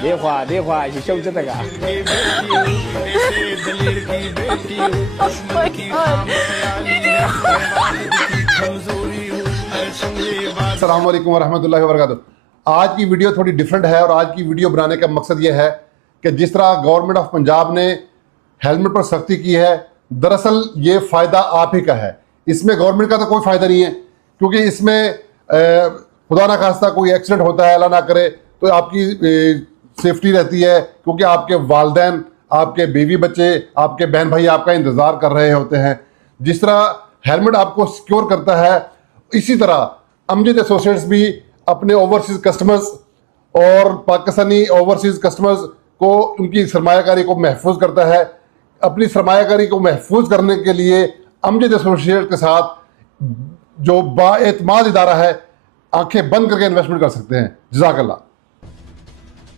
别花，你秀这个。अस्सलाम वालेकुम वरहमतुल्लाहि वबरकातुहू। आज की वीडियो थोड़ी डिफरेंट है और आज की वीडियो बनाने का मकसद ये है कि जिस तरह गवर्नमेंट ऑफ पंजाब ने हेलमेट पर सख्ती की है, दरअसल ये फ़ायदा आप ही का है। इसमें गवर्नमेंट का तो कोई फ़ायदा नहीं है, क्योंकि इसमें खुदा ना खास्ता कोई एक्सीडेंट होता है, अल्लाह ना करे, तो आपकी सेफ्टी रहती है, क्योंकि आपके वालिदैन, आपके बीवी बच्चे, आपके बहन भाई आपका इंतज़ार कर रहे होते हैं। जिस तरह हेलमेट आपको सिक्योर करता है, इसी तरह अमजद एसोसिएट्स भी अपने ओवरसीज़ कस्टमर्स और पाकिस्तानी ओवरसीज़ कस्टमर्स को उनकी सरमायाकारी को महफूज करता है। अपनी सरमायाकारी को महफूज करने के लिए अमजद एसोसिएट के साथ जो बाएतमाद इदारा है, आंखें बंद करके इन्वेस्टमेंट कर सकते हैं। जज़ाकल्लाह।